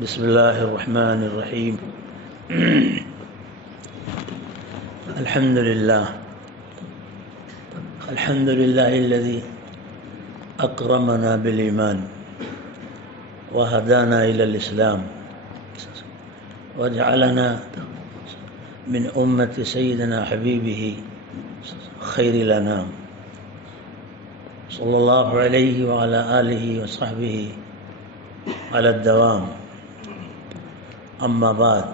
بسم الله الرحمن الرحيم. الحمد لله الذي أكرمنا بالإيمان وهدانا إلى الإسلام وجعلنا من أمة سيدنا حبيبه خير الأنام صلى الله عليه وعلى آله وصحبه على الدوام. أما بعد،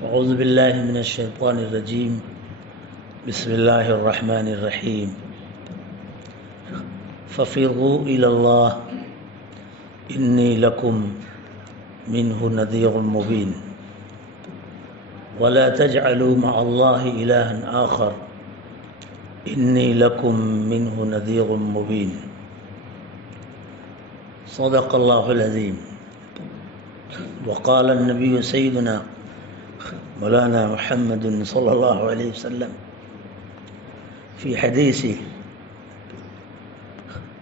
فأعوذ بالله من الشيطان الرجيم. بسم الله الرحمن الرحيم. ففروا إلى الله إني لكم منه نذير مبين ولا تجعلوا مع الله إلها آخر إني لكم منه نذير مبين. صدق الله العظيم. وقال النبي سيدنا مولانا محمد صلى الله عليه وسلم في حديثه: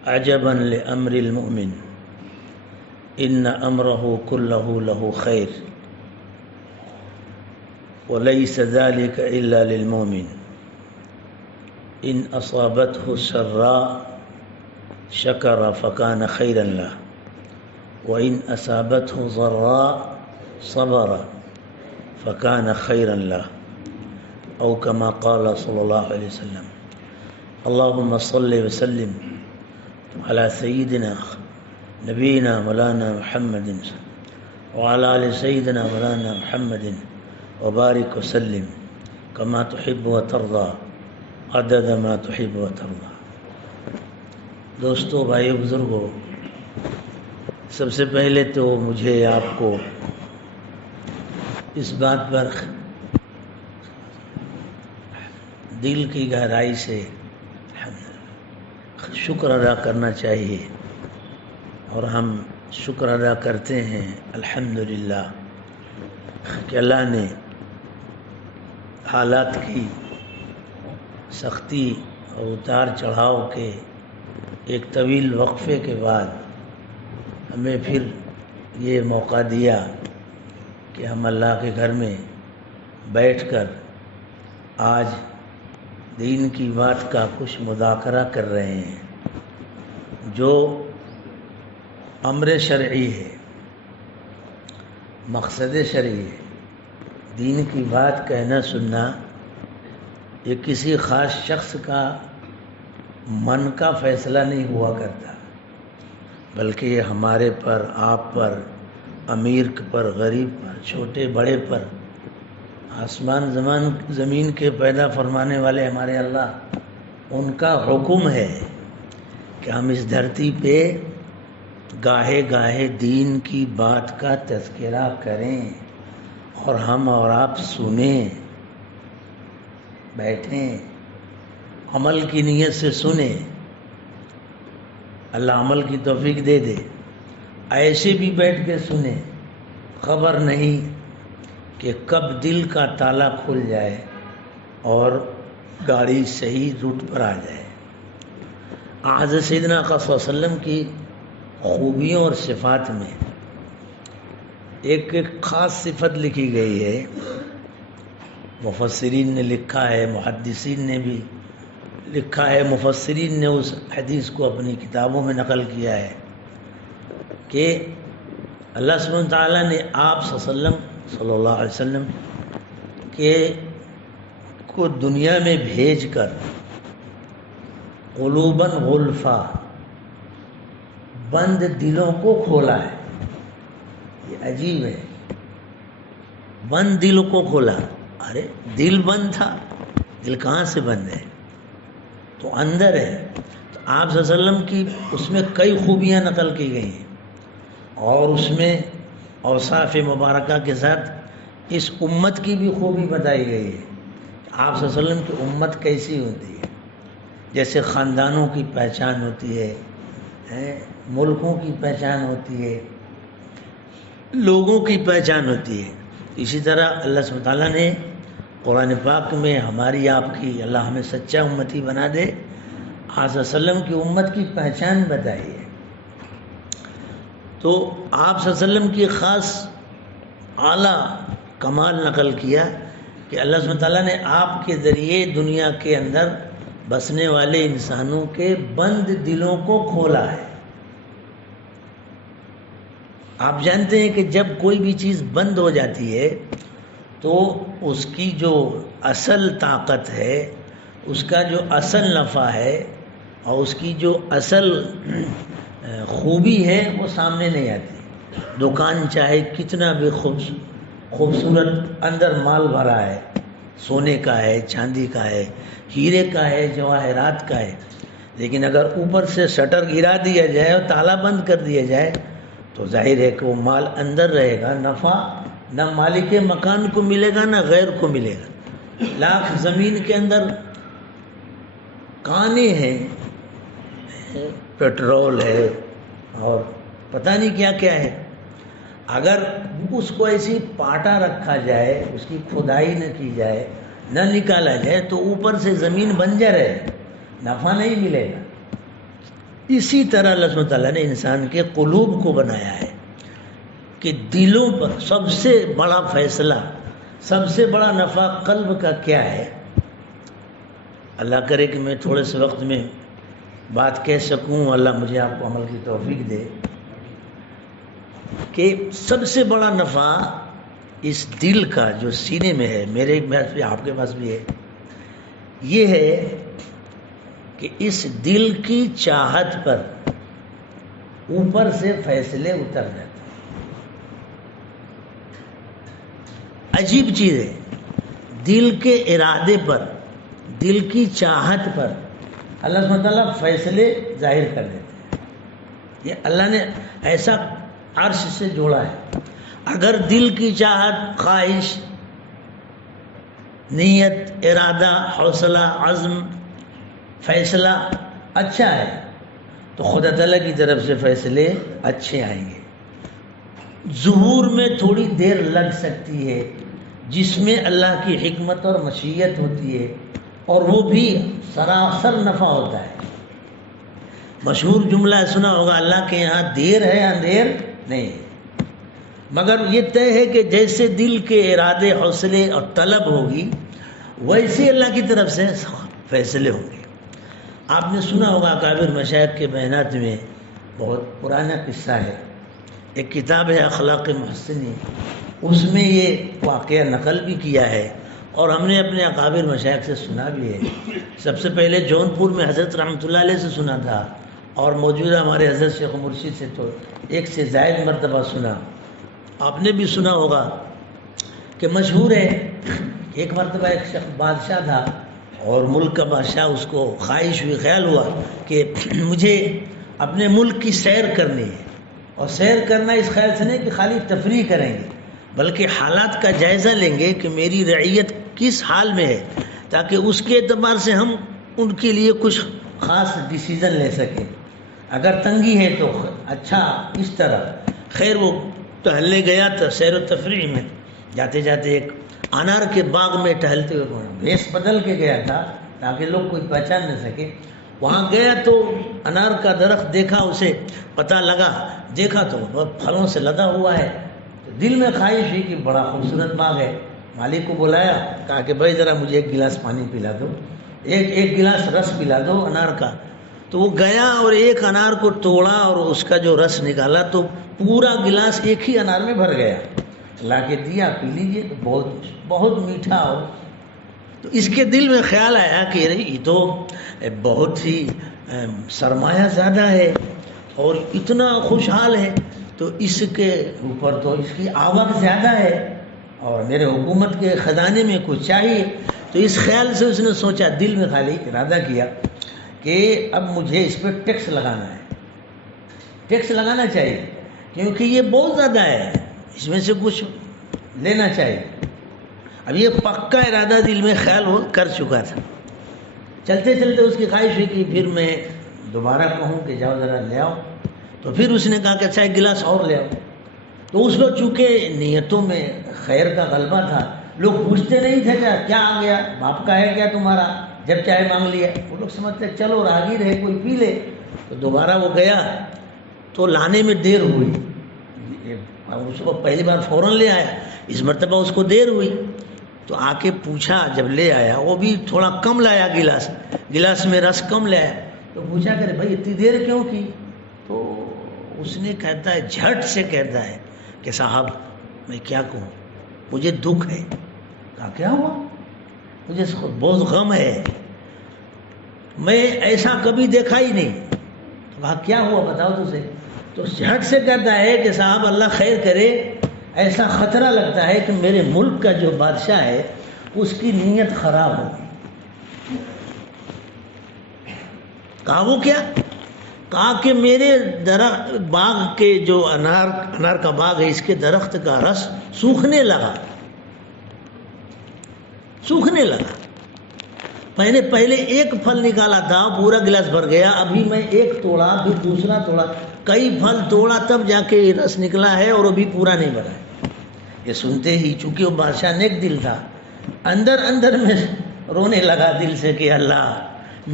عجبا لأمر المؤمن إن أمره كله له خير وليس ذلك إلا للمؤمن إن أصابته سراء شكر فكان خيرا له وإن أصابته ضراء صبر فكان خيرا له أو كما قال صلى الله عليه وسلم. اللهم صل وسلم على سيدنا نبينا مولانا محمد وعلى آل سيدنا مولانا محمد وبارك وسلم كما تحب وترضى عدد ما تحب وترضى. دوستو، بھائیو، بزرگو، سب سے پہلے تو مجھے آپ کو اس بات پر دل کی گہرائی سے شکر ادا کرنا چاہیے، اور ہم شکر ادا کرتے ہیں الحمدللہ کہ اللہ نے حالات کی سختی اور اتار چڑھاؤ کے ایک طویل وقفے کے بعد ہمیں پھر یہ موقع دیا کہ ہم اللہ کے گھر میں بیٹھ کر آج دین کی بات کا کچھ مذاکرہ کر رہے ہیں، جو امر شرعی ہے، مقصد شرعی ہے۔ دین کی بات کہنا سننا یہ کسی خاص شخص کا من کا فیصلہ نہیں ہوا کرتا، بلکہ یہ ہمارے پر، آپ پر، امیر پر، غریب پر، چھوٹے بڑے پر، آسمان زمین کے پیدا فرمانے والے ہمارے اللہ، ان کا حکم ہے کہ ہم اس دھرتی پہ گاہے گاہے دین کی بات کا تذکرہ کریں، اور ہم اور آپ سنیں، بیٹھیں، عمل کی نیت سے سنیں۔ اللہ عمل کی توفیق دے دے۔ ایسے بھی بیٹھ کے سنیں، خبر نہیں کہ کب دل کا تالا کھل جائے اور گاڑی صحیح روٹ پر آ جائے۔ حضرت سیدنا آقا صلی اللہ علیہ وسلم کی خوبیوں اور صفات میں ایک خاص صفت لکھی گئی ہے، مفسرین نے لکھا ہے، محدثین نے بھی لکھا ہے، مفسرین نے اس حدیث کو اپنی کتابوں میں نقل کیا ہے کہ اللہ سبحانہ وتعالیٰ نے آپ صلی اللہ علیہ وسلم کے کو دنیا میں بھیج کر قلوباً غلفا، بند دلوں کو کھولا ہے۔ یہ عجیب ہے، بند دل کو کھولا۔ ارے دل بند تھا، دل کہاں سے بند ہے؟ تو اندر ہے۔ تو آپ صلی اللہ علیہ وسلم کی اس میں کئی خوبیاں نقل کی گئی ہیں، اور اس میں اوصاف مبارکہ کے ساتھ اس امت کی بھی خوبی بتائی گئی ہے۔ آپ صلی اللہ علیہ وسلم کی امت کیسی ہوتی ہے؟ جیسے خاندانوں کی پہچان ہوتی ہے، ملکوں کی پہچان ہوتی ہے، لوگوں کی پہچان ہوتی ہے، اسی طرح اللہ سبحانہ تعالیٰ نے قرآن پاک میں ہماری آپ کی، اللہ ہمیں سچا امتی بنا دے، آپ صلی اللہ علیہ وسلم کی امت کی پہچان بتائی ہے۔ تو آپ صلی اللہ علیہ وسلم کی خاص اعلیٰ کمال نقل کیا کہ اللہ سبحانہ تعالیٰ نے آپ کے ذریعے دنیا کے اندر بسنے والے انسانوں کے بند دلوں کو کھولا ہے۔ آپ جانتے ہیں کہ جب کوئی بھی چیز بند ہو جاتی ہے تو اس کی جو اصل طاقت ہے، اس کا جو اصل نفع ہے اور اس کی جو اصل خوبی ہے وہ سامنے نہیں آتی۔ دکان چاہے کتنا بھی خوبصورت اندر مال بھرا ہے، سونے کا ہے، چاندی کا ہے، ہیرے کا ہے، جواہرات کا ہے، لیکن اگر اوپر سے شٹر گرا دیا جائے اور تالا بند کر دیا جائے تو ظاہر ہے کہ وہ مال اندر رہے گا، نفع نہ مالک مکان کو ملے گا نہ غیر کو ملے گا۔ لاکھ زمین کے اندر کانے ہیں، پیٹرول ہے اور پتہ نہیں کیا کیا ہے، اگر اس کو ایسی پاٹا رکھا جائے، اس کی کھدائی نہ کی جائے، نہ نکالا جائے تو اوپر سے زمین بنجر ہے، نفع نہیں ملے گا۔ اسی طرح اللہ سبحانہ تعالیٰ نے انسان کے قلوب کو بنایا ہے کہ دلوں پر سب سے بڑا فیصلہ، سب سے بڑا نفع قلب کا کیا ہے۔ اللہ کرے کہ میں تھوڑے سے وقت میں بات کہہ سکوں، اللہ مجھے آپ کو عمل کی توفیق دے، کہ سب سے بڑا نفع اس دل کا جو سینے میں ہے، میرے پاس بھی آپ کے پاس بھی ہے، یہ ہے کہ اس دل کی چاہت پر اوپر سے فیصلے اتر جاتے ہیں۔ عجیب چیز ہے، دل کے ارادے پر، دل کی چاہت پر اللہ سبحانہ تعالیٰ فیصلے ظاہر کر دیتے ہیں۔ یہ اللہ نے ایسا عرش سے جوڑا ہے۔ اگر دل کی چاہت، خواہش، نیت، ارادہ، حوصلہ، عزم، فیصلہ اچھا ہے تو خدا تعالیٰ کی طرف سے فیصلے اچھے آئیں گے۔ ظہور میں تھوڑی دیر لگ سکتی ہے، جس میں اللہ کی حکمت اور مشیت ہوتی ہے، اور وہ بھی سراسر نفع ہوتا ہے۔ مشہور جملہ سنا ہوگا، اللہ کے یہاں دیر ہے اندھیر نہیں، مگر یہ طے ہے کہ جیسے دل کے ارادے، حوصلے اور طلب ہوگی، ویسے اللہ کی طرف سے فیصلے ہوں گے۔ آپ نے سنا ہوگا اکابر مشائخ کے بیانات میں، بہت پرانا قصہ ہے، ایک کتاب ہے اخلاق محسنی، اس میں یہ واقعہ نقل بھی کیا ہے اور ہم نے اپنے اکابر مشائخ سے سنا بھی ہے۔ سب سے پہلے جونپور میں حضرت رحمۃ اللہ علیہ سے سنا تھا، اور موجودہ ہمارے حضرت شیخ مرشد سے تو ایک سے زائد مرتبہ سنا۔ آپ نے بھی سنا ہوگا کہ مشہور ہے، ایک مرتبہ ایک شخص بادشاہ تھا اور ملک کا بادشاہ، اس کو خواہش ہوئی، خیال ہوا کہ مجھے اپنے ملک کی سیر کرنی ہے، اور سیر کرنا اس خیال سے نہیں کہ خالی تفریح کریں گے، بلکہ حالات کا جائزہ لیں گے کہ میری رعیت کس حال میں ہے، تاکہ اس کے اعتبار سے ہم ان کے لیے کچھ خاص ڈیسیزن لے سکیں۔ اگر تنگی ہے تو اچھا اس طرح، خیر وہ ٹہلنے گیا تو سیر و تفریح میں جاتے جاتے ایک انار کے باغ میں ٹہلتے ہوئے بھیس بدل کے گیا تھا تاکہ لوگ کوئی پہچان نہ سکے۔ وہاں گیا تو انار کا درخت دیکھا، اسے پتہ لگا، دیکھا تو بہت پھلوں سے لدا ہوا ہے، تو دل میں خواہش ہوئی کہ بڑا خوبصورت باغ ہے۔ مالک کو بلایا، کہا کہ بھائی ذرا مجھے ایک گلاس پانی پلا دو، ایک گلاس رس پلا دو انار کا۔ تو وہ گیا اور ایک انار کو توڑا اور اس کا جو رس نکالا تو پورا گلاس ایک ہی انار میں بھر گیا۔ لا کے دیا، پی لیجیے، تو بہت میٹھا ہو۔ تو اس کے دل میں خیال آیا کہ یہ تو بہت ہی سرمایہ زیادہ ہے اور اتنا خوشحال ہے، تو اس کے اوپر تو اس کی آمد زیادہ ہے اور میرے حکومت کے خزانے میں کچھ چاہیے۔ تو اس خیال سے اس نے سوچا، دل میں خالی ارادہ کیا کہ اب مجھے اس پہ ٹیکس لگانا ہے، ٹیکس لگانا چاہیے، کیونکہ یہ بہت زیادہ ہے، اس میں سے کچھ لینا چاہیے۔ اب یہ پکا ارادہ دل میں خیال وہ کر چکا تھا۔ چلتے چلتے اس کی خواہش ہوئی کہ پھر میں دوبارہ کہوں کہ جاؤ ذرا لے آؤ، تو پھر اس نے کہا کہ اچھا ایک گلاس اور لے آؤ۔ تو اس کو چونکہ نیتوں میں خیر کا غلبہ تھا، لوگ پوچھتے نہیں تھے کہ کیا آ گیا، باپ کا ہے کیا تمہارا، جب چاہے مانگ لیا۔ وہ لوگ سمجھتے چلو راہگیر ہے، کوئی پی لے۔ تو دوبارہ وہ گیا تو لانے میں دیر ہوئی، اب اس کو پہلی بار فوراً لے آیا، اس مرتبہ اس کو دیر ہوئی تو آ کے پوچھا، جب لے آیا وہ بھی تھوڑا کم لایا، گلاس میں رس کم لایا، تو پوچھا کہ بھائی اتنی دیر کیوں کی؟ تو اس نے کہتا ہے، جھٹ سے کہتا ہے کہ صاحب میں کیا کہوں، مجھے دکھ ہے۔ کہا کیا ہوا؟ مجھے بہت غم ہے، میں ایسا کبھی دیکھا ہی نہیں۔ تو کہا کیا ہوا بتاؤ تو صحیح۔ تو جھٹ سے کہتا ہے کہ صاحب اللہ خیر کرے، ایسا خطرہ لگتا ہے کہ میرے ملک کا جو بادشاہ ہے اس کی نیت خراب ہو گئی۔ کہا وہ کیا؟ کہا کہ میرے باغ کے جو انار کا باغ ہے، اس کے درخت کا رس سوکھنے لگا۔ میں نے پہلے ایک پھل نکالا تھا، پورا گلاس بھر گیا، ابھی میں ایک توڑا، پھر دوسرا توڑا، کئی پھل توڑا تب جا کے رس نکلا ہے، اور ابھی پورا نہیں بھرا ہے۔ یہ سنتے ہی چونکہ وہ بادشاہ نیک دل تھا، اندر میں رونے لگا دل سے کہ اللہ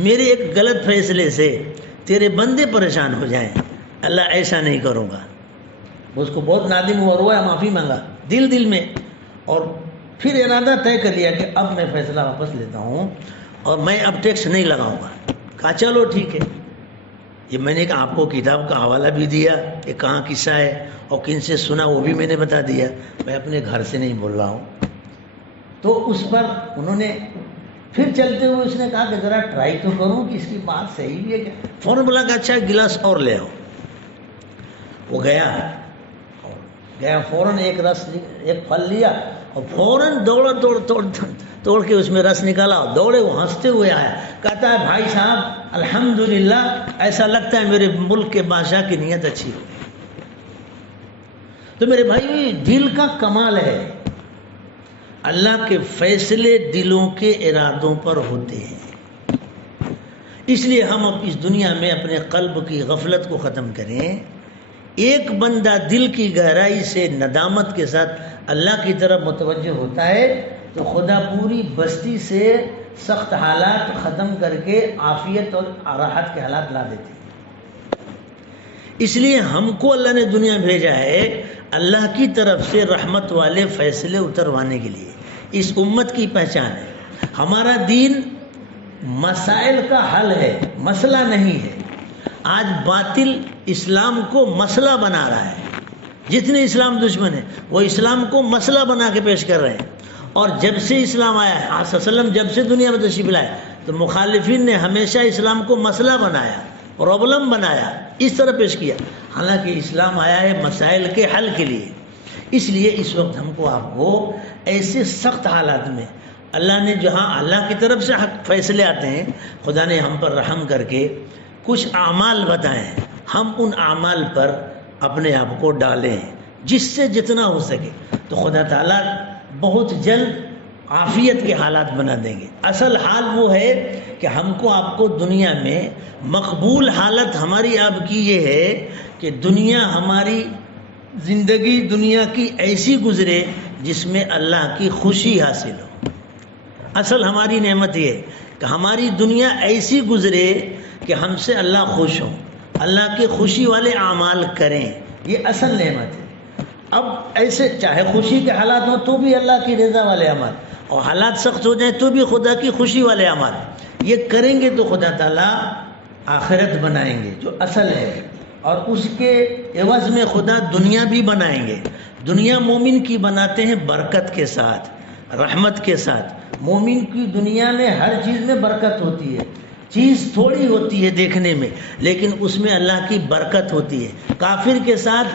میرے ایک غلط فیصلے سے تیرے بندے پریشان ہو جائیں، اللہ ایسا نہیں کروں گا۔ اس کو بہت نادم ہوا، رویا، معافی مانگا دل میں، اور پھر ارادہ طے کر لیا کہ اب میں فیصلہ واپس لیتا ہوں اور میں اب ٹیکس نہیں لگاؤں گا۔ کہا چلو ٹھیک ہے۔ یہ میں نے آپ کو کتاب کا حوالہ بھی دیا کہ کہاں قصہ ہے اور کن سے سنا وہ بھی میں نے بتا دیا، میں اپنے گھر سے نہیں بول رہا ہوں۔ تو اس پر انہوں نے پھر چلتے ہوئے اس نے کہا کہ ذرا ٹرائی تو کروں کہ اس کی بات صحیح بھی ہے کیا۔ فوراً بولا کہ اچھا گلاس اور لے آؤ۔ وہ گیا فوراً ایک پھل لیا اور فوراً توڑ کے اس میں رس نکالا، اور دوڑے وہ ہنستے ہوئے آیا، کہتا ہے بھائی صاحب الحمدللہ، ایسا لگتا ہے میرے ملک کے بادشاہ کی نیت اچھی ہو گئی۔ تو میرے بھائی دل کا کمال ہے، اللہ کے فیصلے دلوں کے ارادوں پر ہوتے ہیں۔ اس لیے ہم اب اس دنیا میں اپنے قلب کی غفلت کو ختم کریں۔ ایک بندہ دل کی گہرائی سے ندامت کے ساتھ اللہ کی طرف متوجہ ہوتا ہے تو خدا پوری بستی سے سخت حالات ختم کر کے عافیت اور راحت کے حالات لا دیتے ہیں۔ اس لیے ہم کو اللہ نے دنیا بھیجا ہے اللہ کی طرف سے رحمت والے فیصلے اتروانے کے لیے۔ اس امت کی پہچان ہے، ہمارا دین مسائل کا حل ہے، مسئلہ نہیں ہے۔ آج باطل اسلام کو مسئلہ بنا رہا ہے، جتنے اسلام دشمن ہیں وہ اسلام کو مسئلہ بنا کے پیش کر رہے ہیں۔ اور جب سے اسلام آیا ہے، آپ صلی اللہ علیہ وسلم جب سے دنیا میں تشریف لائے تو مخالفین نے ہمیشہ اسلام کو مسئلہ بنایا، پرابلم بنایا، اس طرح پیش کیا، حالانکہ اسلام آیا ہے مسائل کے حل کے لیے۔ اس لیے اس وقت ہم کو آپ کو ایسے سخت حالات میں اللہ نے جہاں اللہ کی طرف سے حق فیصلے آتے ہیں، خدا نے ہم پر رحم کر کے کچھ اعمال بتائے ہیں، ہم ان اعمال پر اپنے آپ کو ڈالیں جس سے جتنا ہو سکے، تو خدا تعالیٰ بہت جلد عافیت کے حالات بنا دیں گے۔ اصل حال وہ ہے کہ ہم کو آپ کو دنیا میں مقبول حالت ہماری آپ کی یہ ہے کہ دنیا ہماری زندگی دنیا کی ایسی گزرے جس میں اللہ کی خوشی حاصل ہو۔ اصل ہماری نعمت یہ ہے کہ ہماری دنیا ایسی گزرے کہ ہم سے اللہ خوش ہو، اللہ کی خوشی والے اعمال کریں، یہ اصل نعمت ہے۔ اب ایسے چاہے خوشی کے حالات ہوں تو بھی اللہ کی رضا والے اعمال، اور حالات سخت ہو جائیں تو بھی خدا کی خوشی والے اعمال، یہ کریں گے تو خدا تعالیٰ آخرت بنائیں گے جو اصل ہے، اور اس کے عوض میں خدا دنیا بھی بنائیں گے۔ دنیا مومن کی بناتے ہیں برکت کے ساتھ، رحمت کے ساتھ۔ مومن کی دنیا میں ہر چیز میں برکت ہوتی ہے، چیز تھوڑی ہوتی ہے دیکھنے میں لیکن اس میں اللہ کی برکت ہوتی ہے۔ کافر کے ساتھ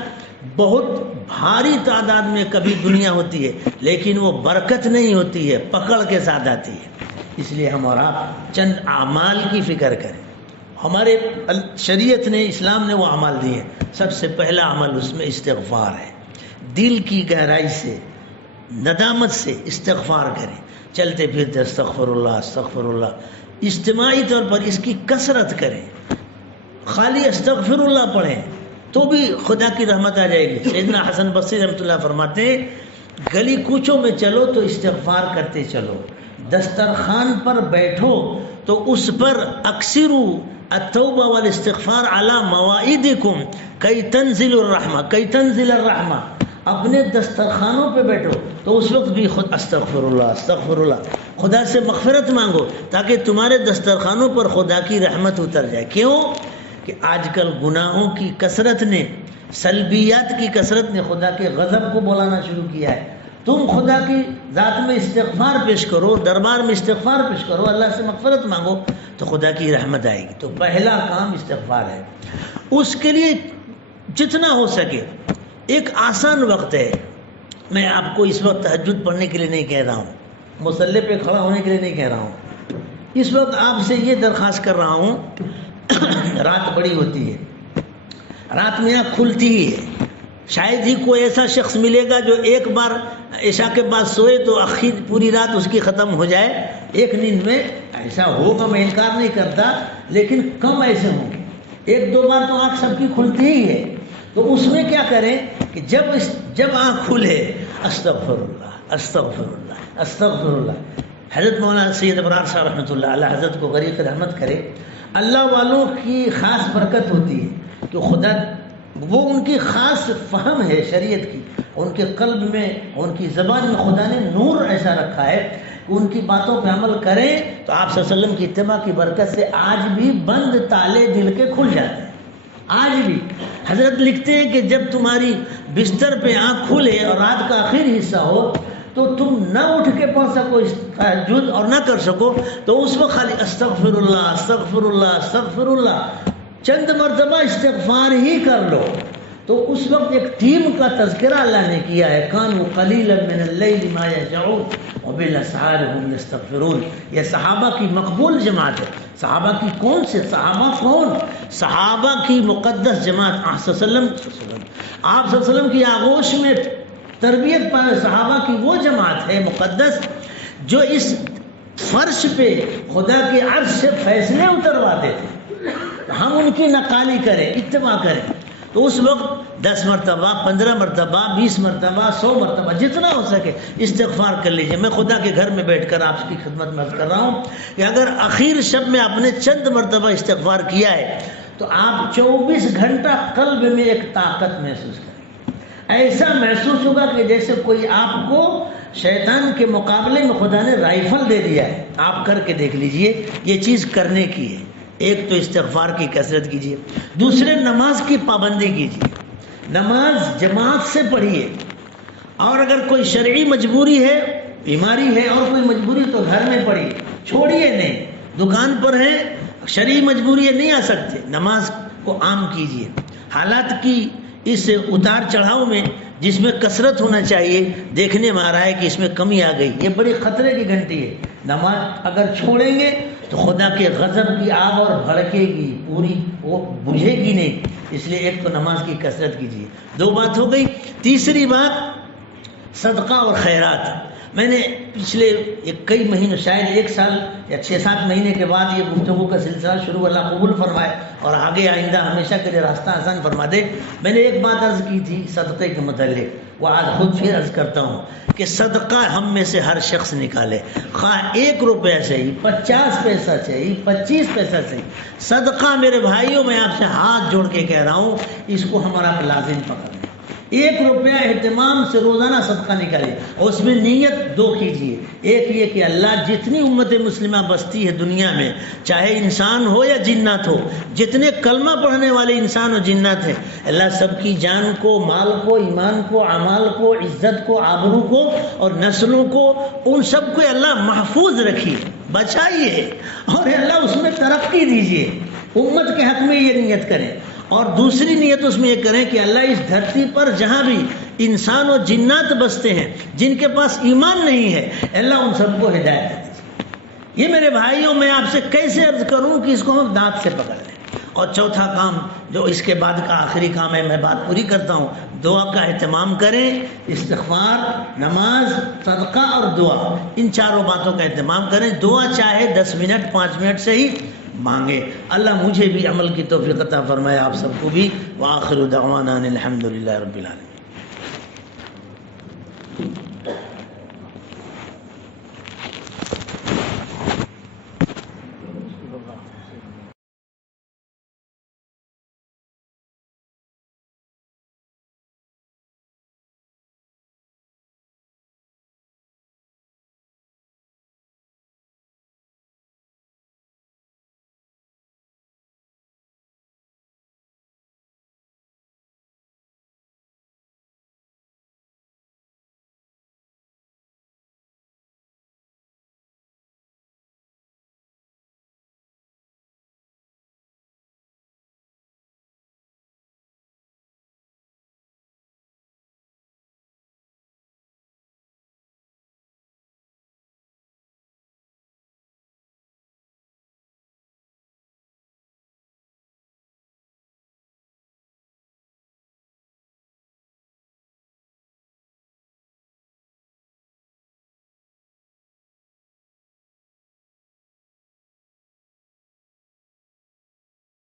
بہت بھاری تعداد میں کبھی دنیا ہوتی ہے لیکن وہ برکت نہیں ہوتی ہے، پکڑ کے ساتھ آتی ہے۔ اس لیے ہم اور آپ چند اعمال کی فکر کریں۔ ہمارے شریعت نے، اسلام نے وہ اعمال دیے ہیں۔ سب سے پہلا عمل اس میں استغفار ہے، دل کی گہرائی سے ندامت سے استغفار کریں، چلتے پھرتے استغفر اللہ استغفر اللہ، اجتماعی طور پر اس کی کثرت کریں، خالی استغفر اللہ پڑھیں تو بھی خدا کی رحمت آ جائے گی۔ سیدنا حسن بصری رحمۃ اللہ فرماتے ہیں گلی کوچوں میں چلو تو استغفار کرتے چلو، دسترخوان پر بیٹھو تو اس پر اکثروا التوبہ والاستغفار علی مواعیدکم کی تنزل الرحمہ، اپنے دسترخوانوں پہ بیٹھو تو اس وقت بھی خود استغفر اللہ خدا سے مغفرت مانگو تاکہ تمہارے دسترخوانوں پر خدا کی رحمت اتر جائے. کیوں کہ آج کل گناہوں کی کثرت نے، سلبیات کی کثرت نے خدا کے غضب کو بلانا شروع کیا ہے. تم خدا کی ذات میں استغفار پیش کرو، دربار میں استغفار پیش کرو، اللہ سے مغفرت مانگو تو خدا کی رحمت آئے گی. تو پہلا کام استغفار ہے. اس کے لیے جتنا ہو سکے ایک آسان وقت ہے. میں آپ کو اس وقت تہجد پڑھنے کے لیے نہیں کہہ رہا ہوں، مصلی پہ کھڑا ہونے کے لیے نہیں کہہ رہا ہوں. اس وقت آپ سے یہ درخواست کر رہا ہوں، رات بڑی ہوتی ہے، رات میں آنکھ کھلتی ہی ہے. شاید ہی کوئی ایسا شخص ملے گا جو ایک بار عشاء کے بعد سوئے تو آخر پوری رات اس کی ختم ہو جائے ایک نیند میں. ایسا ہوگا، میں انکار نہیں کرتا، لیکن کم ایسے ہوں گے. ایک دو بار تو آنکھ سب کی کھلتی ہی ہے. تو اس میں کیا کریں کہ جب آنکھ کھلے استغفر اللہ استغفر اللہ استغفر اللہ. حضرت مولانا سید ابرار صاحب رحمۃ اللہ علیہ حضرت کو غریق رحمت کرے. اللہ والوں کی خاص برکت ہوتی ہے کہ خدا وہ ان کی خاص فہم ہے شریعت کی، ان کے قلب میں، ان کی زبان میں خدا نے نور ایسا رکھا ہے کہ ان کی باتوں پہ عمل کریں تو آپ صلی اللہ علیہ وسلم کی اتباع کی برکت سے آج بھی بند تالے دل کے کھل جاتے ہیں. آج بھی حضرت لکھتے ہیں کہ جب تمہاری بستر پہ آنکھ کھلے اور رات کا آخری حصہ ہو تو تم نہ اٹھ کے پڑھ سکو تہجد اور نہ کر سکو تو اس وقت خالی استغفر اللہ استغفر اللہ استغفر اللہ چند مرتبہ استغفار ہی کر لو. تو اس وقت ایک ٹیم کا تذکرہ اللہ نے کیا ہے، کانوا قلیلا من اللیل ما یہجعون وبالاسحار هم یستغفرون. یہ صحابہ کی مقبول جماعت ہے. صحابہ کی کون سے صحابہ؟ کون صحابہ کی مقدس جماعت. آپ صلی اللہ علیہ وسلم کی آغوش میں تربیت پائے صحابہ کی وہ جماعت ہے مقدس جو اس فرش پہ خدا کے عرش سے فیصلے اترواتے تھے. ہم ان کی نقالی کریں، اتباع کریں. تو اس وقت 10 مرتبہ 15 مرتبہ 20 مرتبہ 100 مرتبہ جتنا ہو سکے استغفار کر لیجئے. میں خدا کے گھر میں بیٹھ کر آپ کی خدمت میں عرض کر رہا ہوں کہ اگر اخیر شب میں آپ نے چند مرتبہ استغفار کیا ہے تو آپ 24 گھنٹہ قلب میں ایک طاقت محسوس کریں. ایسا محسوس ہوگا کہ جیسے کوئی آپ کو شیطان کے مقابلے میں خدا نے رائفل دے دیا ہے. آپ کر کے دیکھ لیجئے، یہ چیز کرنے کی ہے. ایک تو استغفار کی کثرت کیجیے، دوسرے نماز کی پابندی کیجیے. نماز جماعت سے پڑھیے، اور اگر کوئی شرعی مجبوری ہے، بیماری ہے اور کوئی مجبوری تو گھر میں پڑھیے، چھوڑیے نہیں. دکان پر ہیں، شرعی مجبوری نہیں آ سکتے، نماز کو عام کیجیے. حالات کی اس اتار چڑھاؤ میں جس میں کثرت ہونا چاہیے دیکھنے میں آ رہا ہے کہ اس میں کمی آ گئی. یہ بڑی خطرے کی گھنٹی ہے. نماز اگر چھوڑیں گے تو خدا کے غضب کی آگ اور بھڑکے گی، پوری وہ بجھے گی نہیں. اس لیے ایک تو نماز کی کثرت کیجیے. 2 بات ہو گئی. تیسری بات صدقہ اور خیرات. میں نے پچھلے کئی مہینوں، شاید 1 سال یا 6-7 مہینے کے بعد یہ گفتگو کا سلسلہ شروع، اللہ قبول فرمائے اور آگے آئندہ ہمیشہ کے لیے راستہ آسان فرما دے. میں نے ایک بات عرض کی تھی صدقے کے متعلق، وہ آج خود پھر عرض کرتا ہوں کہ صدقہ ہم میں سے ہر شخص نکالے، خواہ 1 روپیہ صحیح، 50 پیسہ صحیح، 25 پیسہ صحیح. صدقہ میرے بھائیوں، میں آپ سے ہاتھ جوڑ کے کہہ رہا ہوں، اس کو ہمارا لازم پکڑ لیں. 1 روپیہ اہتمام سے روزانہ صدقہ نکالے اور اس میں نیت 2 کیجیے. ایک یہ کہ اللہ جتنی امت مسلمہ بستی ہے دنیا میں، چاہے انسان ہو یا جنات ہو، جتنے کلمہ پڑھنے والے انسان و جنات ہیں، اللہ سب کی جان کو، مال کو، ایمان کو، اعمال کو، عزت کو، آبرو کو اور نسلوں کو، ان سب کو اللہ محفوظ رکھیے، بچائیے اور اللہ اس میں ترقی دیجیے. امت کے حق میں یہ نیت کریں. اور دوسری نیت اس میں یہ کریں کہ اللہ اس دھرتی پر جہاں بھی انسان و جنات بستے ہیں جن کے پاس ایمان نہیں ہے، اللہ ان سب کو ہدایت دے. یہ میرے بھائیوں، میں آپ سے کیسے عرض کروں کہ اس کو ہم دانت سے پکڑ لیں. اور چوتھا کام جو اس کے بعد کا آخری کام ہے، میں بات پوری کرتا ہوں، دعا کا اہتمام کریں. استغفار، نماز، صدقہ اور دعا، ان 4 باتوں کا اہتمام کریں. دعا چاہے 10 منٹ 5 منٹ سے ہی مانگے. اللہ مجھے بھی عمل کی توفیق عطا فرمائے، آپ سب کو بھی. وآخر دعوانا الحمدللہ رب العالمین.